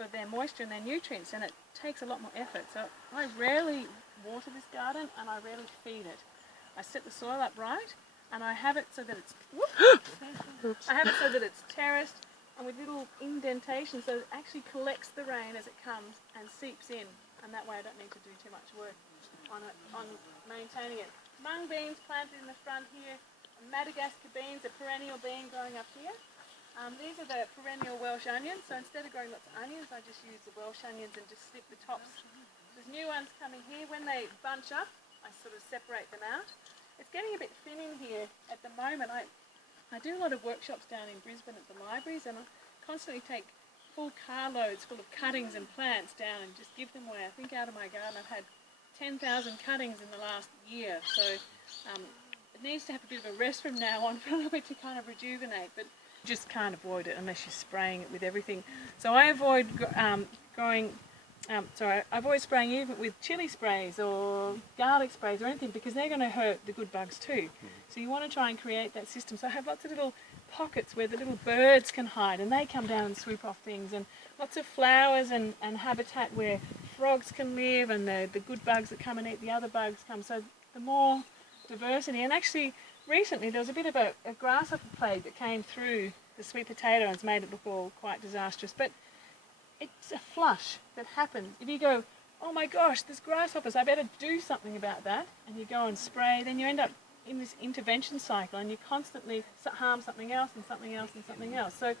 for their moisture and their nutrients, and it takes a lot more effort. So I rarely water this garden and I rarely feed it. I set the soil up right, and I have it so that it's terraced and with little indentations, so it actually collects the rain as it comes and seeps in, and that way I don't need to do too much work on maintaining it. Mung beans planted in the front here, Madagascar beans, a perennial bean growing up here. These are the perennial Welsh onions, so instead of growing lots of onions, I just use the Welsh onions and just snip the tops. There's new ones coming here. When they bunch up, I sort of separate them out. It's getting a bit thin in here at the moment. I do a lot of workshops down in Brisbane at the libraries, and I constantly take full carloads full of cuttings and plants down and just give them away. I think out of my garden I've had 10,000 cuttings in the last year, so it needs to have a bit of a rest from now on for a little bit to kind of rejuvenate, but you just can't avoid it unless you're spraying it with everything. So I avoid I avoid spraying even with chili sprays or garlic sprays or anything, because they're going to hurt the good bugs too. So you want to try and create that system. So I have lots of little pockets where the little birds can hide and they come down and swoop off things, and lots of flowers and habitat where frogs can live, and the good bugs that come and eat the other bugs come. So the more diversity, and actually recently there was a bit of a grasshopper plague that came through the sweet potato and has made it look all quite disastrous. But it's a flush that happens. If you go, oh my gosh, there's grasshoppers, I better do something about that, and you go and spray, then you end up in this intervention cycle and you constantly harm something else and something else and something else. So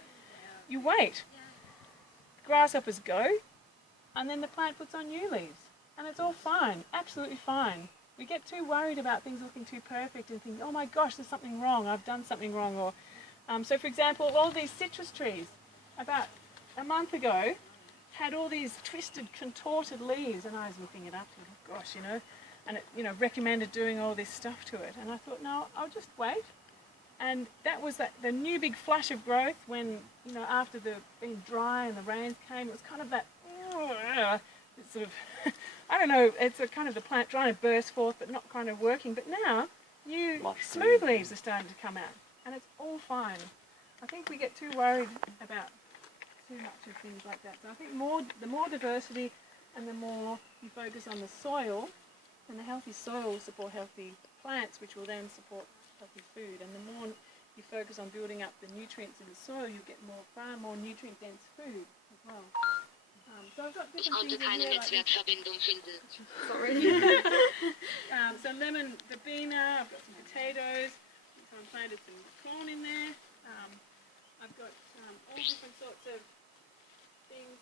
you wait. Grasshoppers go, and then the plant puts on new leaves, and it's all fine, absolutely fine. We get too worried about things looking too perfect and think, oh my gosh, there's something wrong, I've done something wrong. Or so for example, all these citrus trees, about a month ago, had all these twisted, contorted leaves, and I was looking it up, and gosh, and it, recommended doing all this stuff to it, and I thought, no, I'll just wait. And that was the new big flush of growth when, after the being dry and the rains came, it was kind of that, sort of, I don't know, it's a kind of the plant trying to burst forth but not kind of working. But now, new smooth leaves are starting to come out, and it's all fine. I think we get too worried about too much of things like that. So I think the more diversity and the more you focus on the soil, and the healthy soil will support healthy plants, which will then support healthy food. And the more you focus on building up the nutrients in the soil, you get far more nutrient-dense food as well. So I've got different things in here, sorry. So lemon verbena, I've got some potatoes, I've planted some corn in there. I've got all different sorts of things.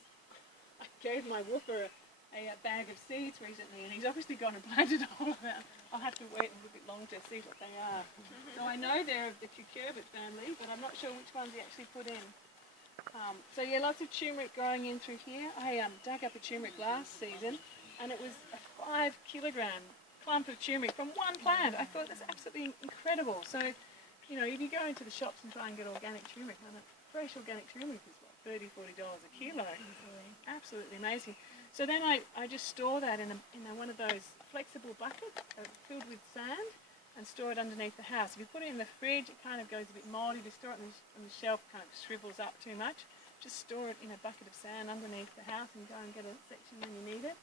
I gave my woofer a bag of seeds recently, and he's obviously gone and planted all of them. I'll have to wait a little bit longer to see what they are. So I know they're of the cucurbit family, but I'm not sure which ones he actually put in. So yeah, lots of turmeric growing in through here. I dug up a turmeric last season, and it was a 5-kilogram clump of turmeric from one plant. I thought that's absolutely incredible. So, if you go into the shops and try and get organic turmeric, fresh organic turmeric is what, $30, $40 a kilo. Absolutely amazing. So then I just store that in one of those flexible buckets filled with sand, and store it underneath the house. If you put it in the fridge, it kind of goes a bit mouldy. If you store it on the shelf, it kind of shrivels up too much. Just store it in a bucket of sand underneath the house and go and get a section when you need it.